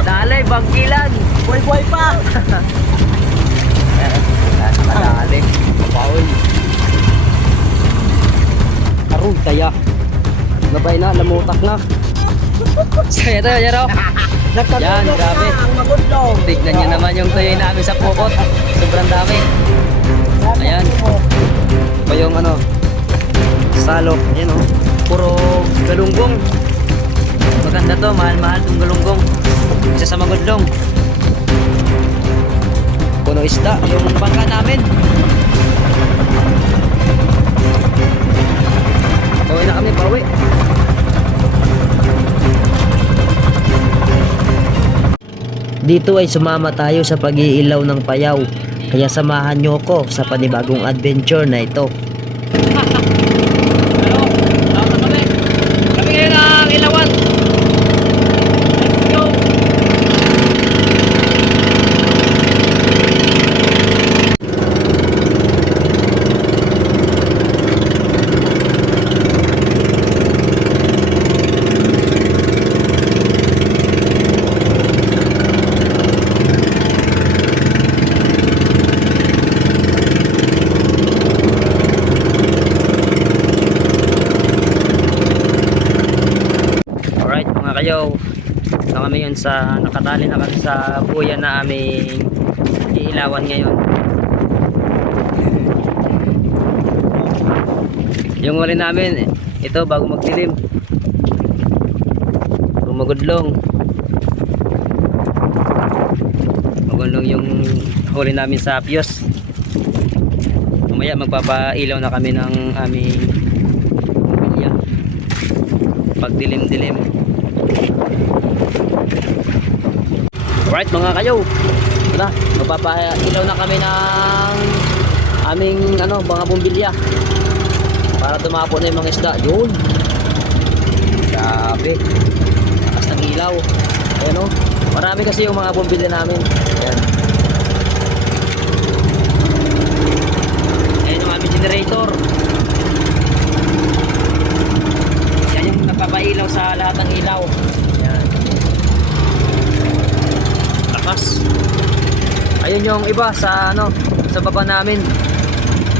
Dali, bangkilan. Buhay-buhay pa. Dali. Paul. Aroy, kaya. Nabay na, lamutak na. Saya to, yaro. Yan, grabe. Ang magudlong. Tignan nyo naman yung tuyo namin sa pukot. Sobrang dami. Ayan. Pa yung ano, salo. Ayan o. Puro galunggong. Maganda to, mahal-mahal itong galunggong. Isa sa magudlong. Puno isda, yung bangka namin. Pauwi na kami, pauwi. Dito ay sumama tayo sa pag-iilaw ng payaw. Kaya samahan nyo ko sa panibagong adventure na ito. Hello, kami. Kami ngayon ang ilawan. Let's go. Kayo na kami yun sa nakatali na kami sa buya na aming iilawan ngayon. Yung huli namin ito bago magdilim, magudlong yung huli namin sa Pios. Mamaya magpapailaw na kami ng aming pamilya pag dilim-dilim. Alright mga kayo, wala, magpapailaw na kami ng aming mga bumbilya para tumapo na yung mga isda. Yun, grabe, lakas ng ilaw. Ayan o, marami kasi yung mga bumbilya namin. Ayan, ayan yung aming generator. Yan yung nagpapailaw sa lahat ng ilaw. Ayun yung iba sa sa baba namin,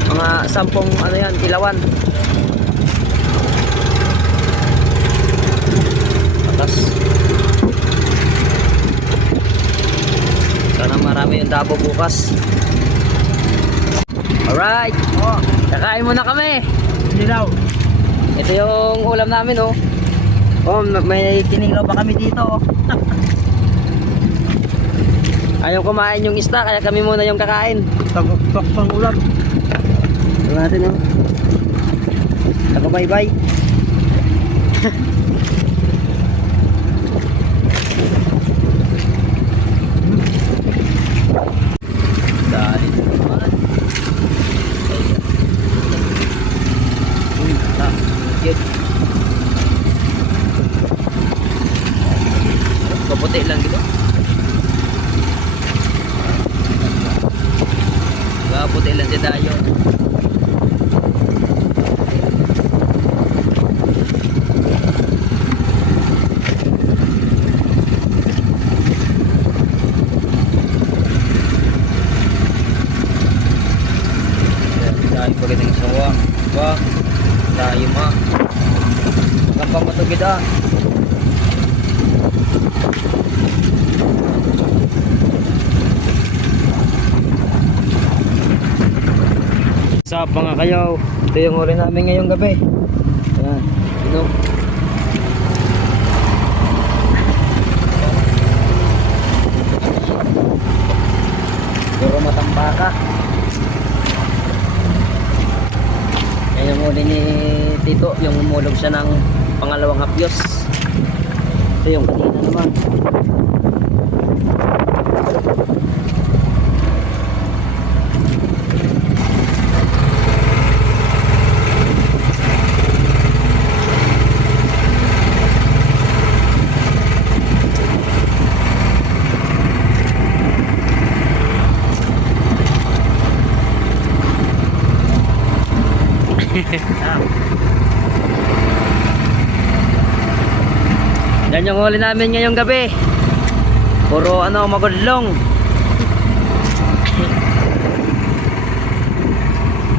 mga 10 kilawan. Atas. Sana marami yung dabo bukas. Alright, kakain muna kami. Nilaw. Ito yung ulam namin may kinilaw pa kami dito. Ayaw kumain yung isda, kaya kami muna yung kakain. Tagok pang ulam. Ito natin bye-bye. Dali naman. Uy, yun. Kaputi lang gitu. Puti lang siya tayo. Dahil pagkat ng sawa ba tayo gampang matugid sa mga kayaw. Ito yung huli namin ngayong gabi. Ayan, puro matambaka. Yan yung huli ni Tito, yung umulog siya ng pangalawang hapyos. Ito yung kanina naman. Yan yung huli namin ngayong gabi. Puro ano, magudlong.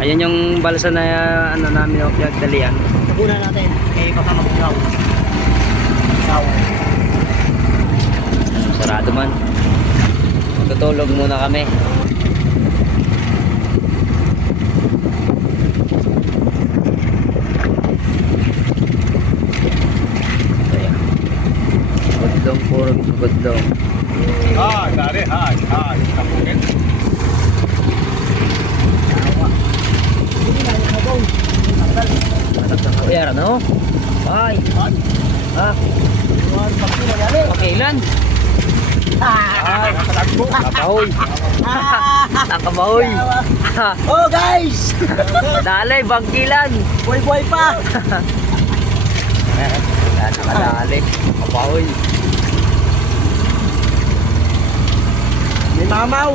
Ayan yung balsa na ano namin yung pinagdalian. Tagunan natin. Kaya baka mag-ugaw. Ugaw. Sarado man. Tutulog muna kami. Ayan. Gudlong, puro gudlong. Dale, tapukin. Ayan, ano? Ay. Ah, pakailan? Ay, nakabahoy. Nakabahoy. Oh guys! Dali, bangkilan. Buhay-buhay pa! Nakadali. Nakabahoy. May mamaw!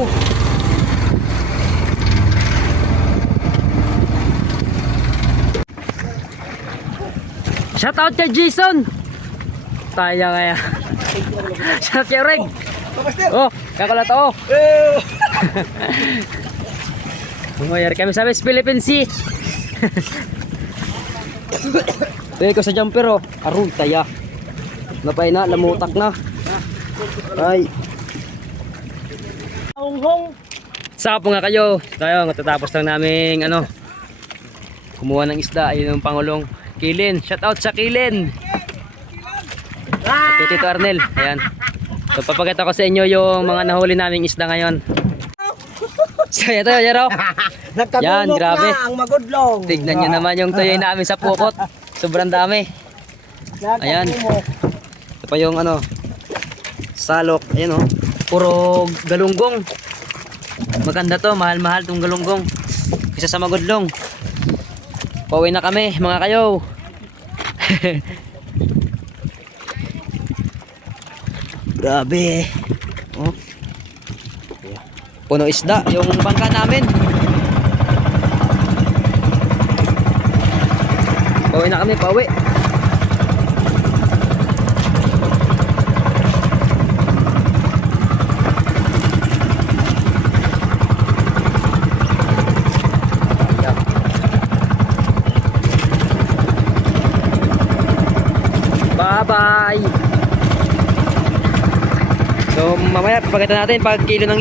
Shout out kay Jason. Taya kaya. Shout kay Reg. Oh, kakalat oh. Bumayar kami sa West Philippine Sea. Tuloy ko sa jumper oh. Aron taya. Napay na, lamutak na. Ay. Honghong! Saka po nga kayo. Tayo, matatapos lang namin ano. Kumuha ng isda. Ayun yung Pangulong Kilin. Shout out sa Kilin. Kay Tito Arnel. Ayan. So papakita ko sa inyo yung mga nahuli naming isda ngayon. So ito yun raw. Yan, Nagkagulok grabe. na ang magudlong. Tignan nyo naman yung tuyoy namin sa pukot. Sobrang dami. Ayan. Ito pa yung ano. Salok. Ayan oh. Puro galunggong. Maganda to. Mahal-mahal tong galunggong. Isa sa magudlong. Pauwi na kami mga kayo. Grabe. Oh. Puno isda yung bangka namin. Pauwi na kami, pauwi. Bye-bye. So mamaya papakita natin pag kilo ng